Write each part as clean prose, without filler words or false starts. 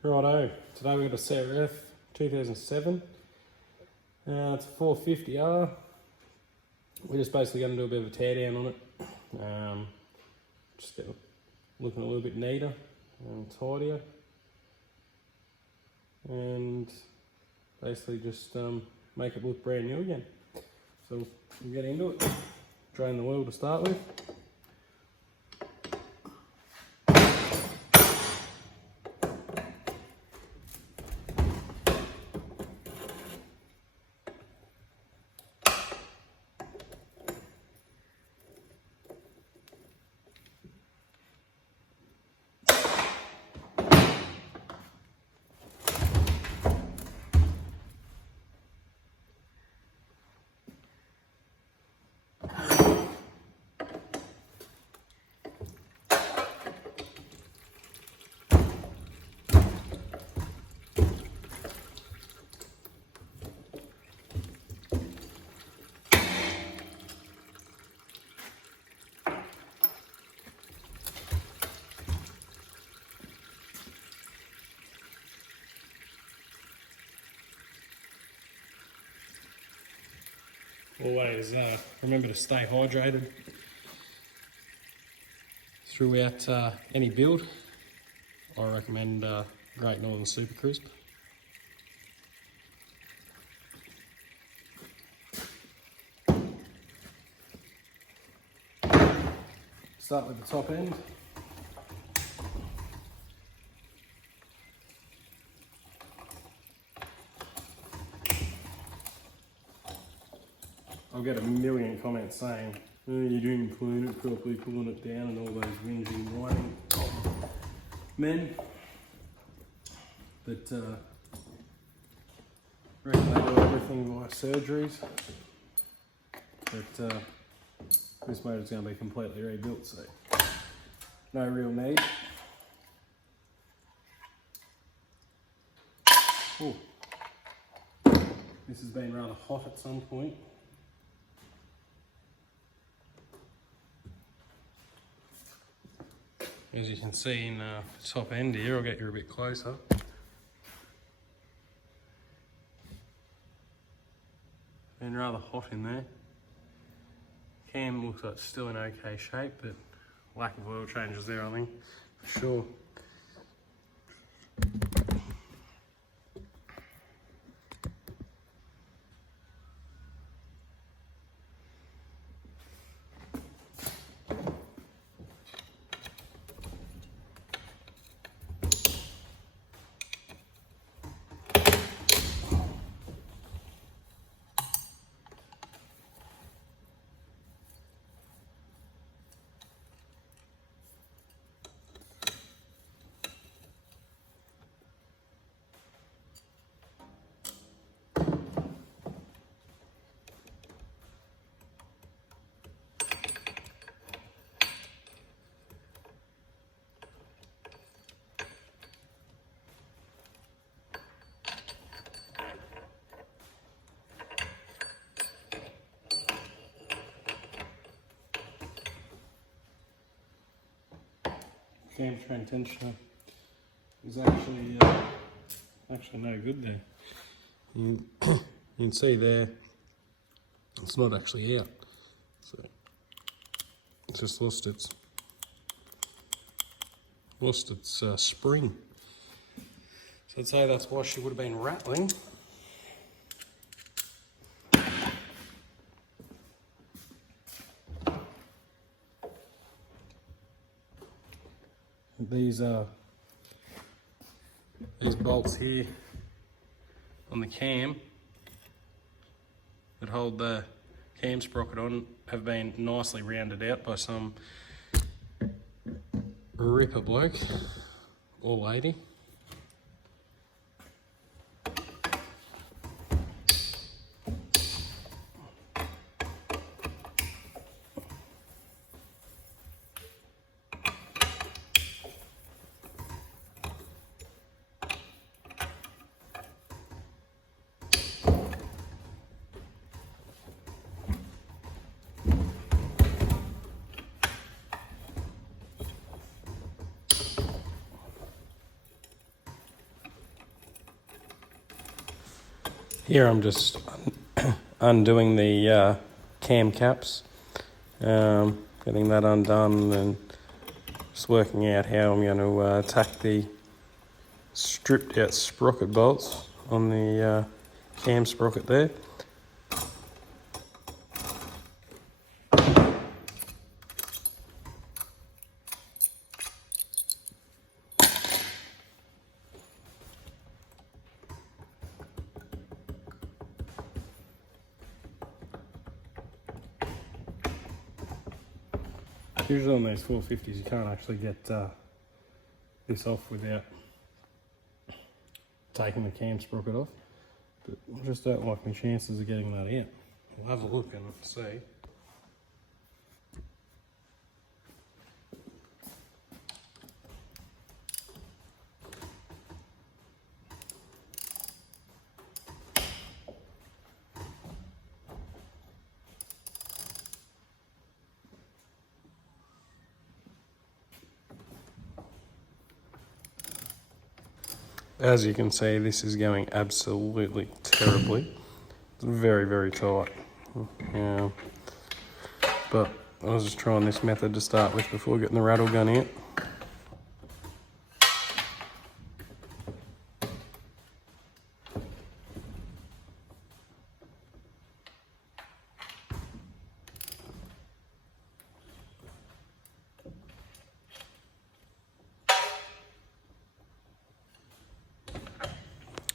Righto, today we've got a Crf 2007. It's a 450r. We're just basically going to do a bit of a tear down on it. Just get looking a little bit neater and tidier. And basically just make it look brand new again. So we'll get into it. Drain the wheel to start with. Always remember to stay hydrated throughout any build. I recommend Great Northern Super Crisp. Start with the top end. I'll get a million comments saying, oh, you didn't clean it properly, pulling it down, and all those whinging, whining men. But reckon they do everything via surgeries. But this motor's going to be completely rebuilt, so no real need. Ooh. This has been rather hot at some point. As you can see in the top end here, I'll get you a bit closer. Been rather hot in there. Cam looks like it's still in okay shape, but lack of oil changes there, I think, for sure. Cam's train tensioner is actually no good there. You can see there, it's not actually out, so it's just lost its spring. So I'd say that's why she would have been rattling. These bolts here on the cam that hold the cam sprocket on have been nicely rounded out by some ripper bloke or lady. Here I'm just undoing the cam caps, getting that undone and just working out how I'm going to attack the stripped out sprocket bolts on the cam sprocket there. Usually on these 450s you can't actually get this off without taking the cam sprocket off, but I just don't like my chances of getting that out. We'll have a look and see. As you can see, this is going absolutely terribly. It's very, very tight. Yeah. But I was just trying this method to start with before getting the rattle gun out.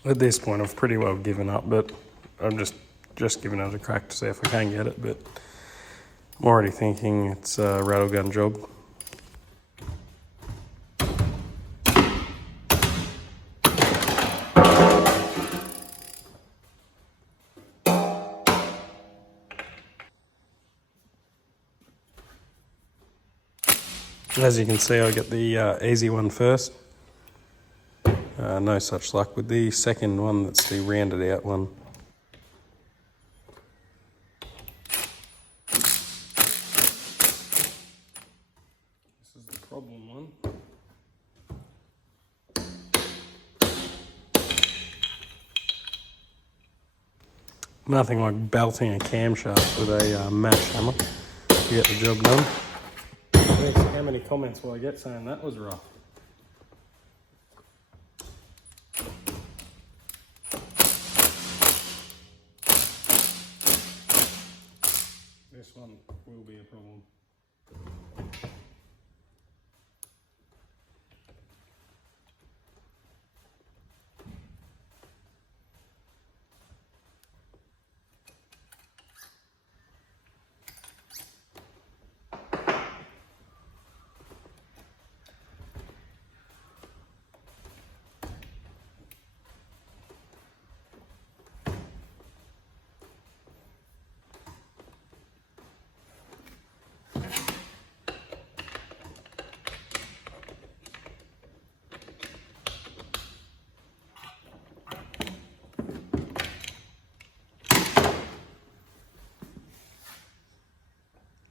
At this point, I've pretty well given up, but I'm just giving it a crack to see if I can get it. But I'm already thinking it's a rattle gun job. As you can see, I get the easy one first. No such luck with the second one, that's the rounded out one. This is the problem one. Nothing like belting a camshaft with a match hammer to get the job done. How many comments will I get saying that was rough? This one will be a problem.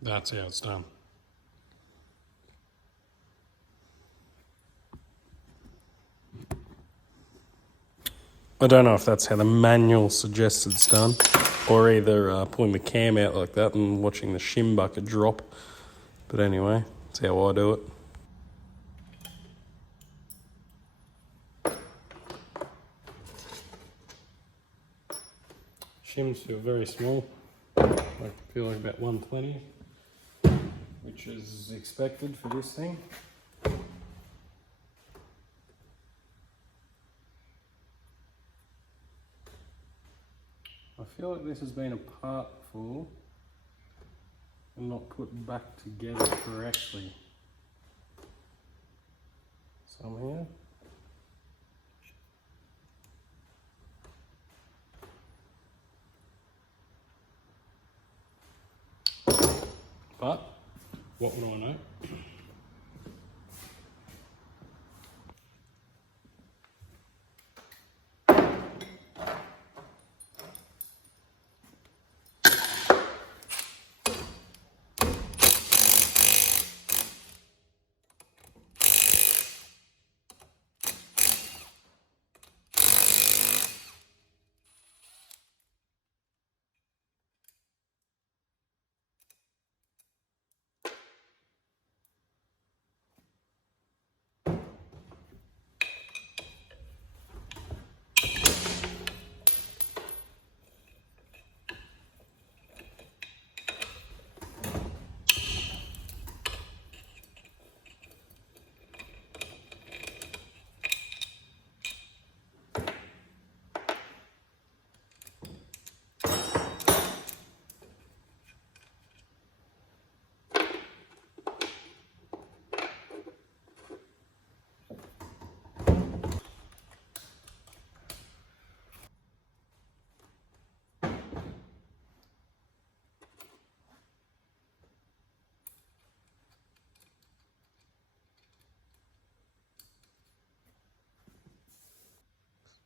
That's how it's done. I don't know if that's how the manual suggests it's done, or either pulling the cam out like that and watching the shim bucket drop. But anyway, that's how I do it. Shims feel very small. I feel like about 120, which is expected for this thing. I feel like this has been a part full and not put back together correctly somehow. But what would I know?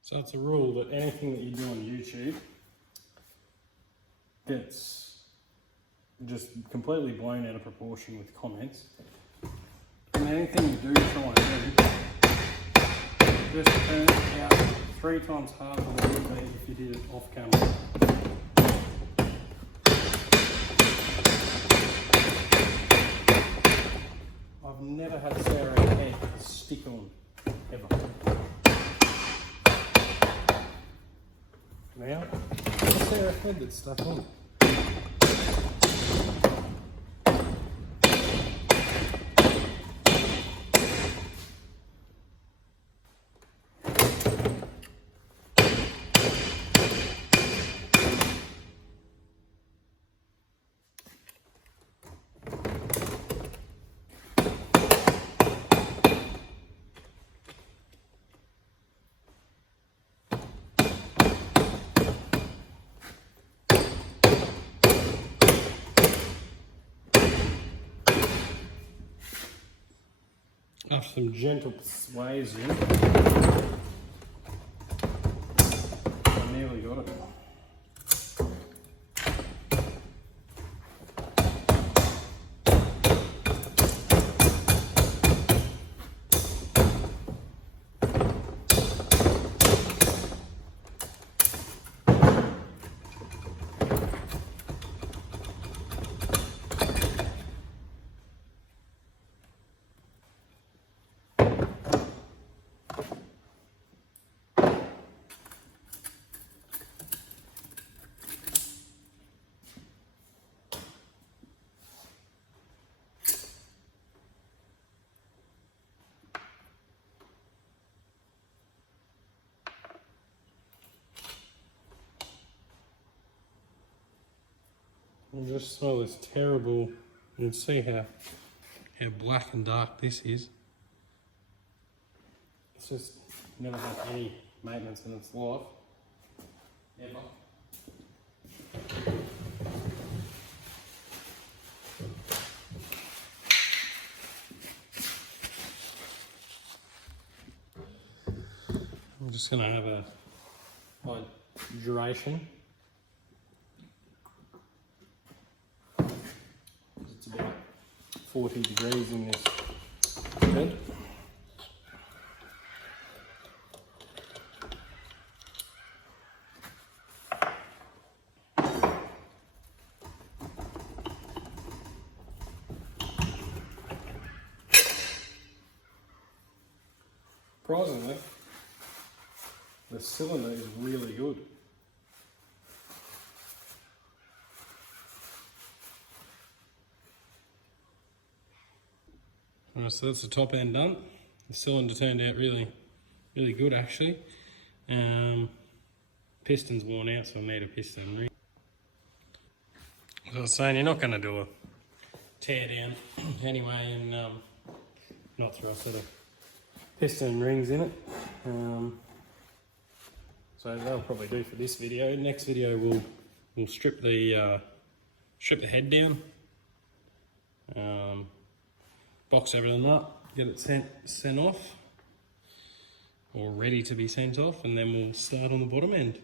So it's a rule that anything that you do on YouTube gets just completely blown out of proportion with comments. And anything you do try and do, just turn it out 3 times harder than it would be if you did it off camera. I've never had Sarah head stick on, ever. Now, it's Sarah head that's stuck on. After some gentle persuasion, I nearly got it. And just smell this terrible, you can see how black and dark this is. It's just never had any maintenance in its life, ever. I'm just going to have a duration. It's about 40 degrees in this bed. Surprisingly, the cylinder is really good. Alright, so that's the top end done. The cylinder turned out really good actually. Piston's worn out, so I need a piston ring. So I was saying, you're not going to do a tear down anyway, and not through a set of piston rings in it. So that'll probably do for this video. Next video we'll strip the head down, box everything up, get it sent off, or ready to be sent off, and then we'll start on the bottom end.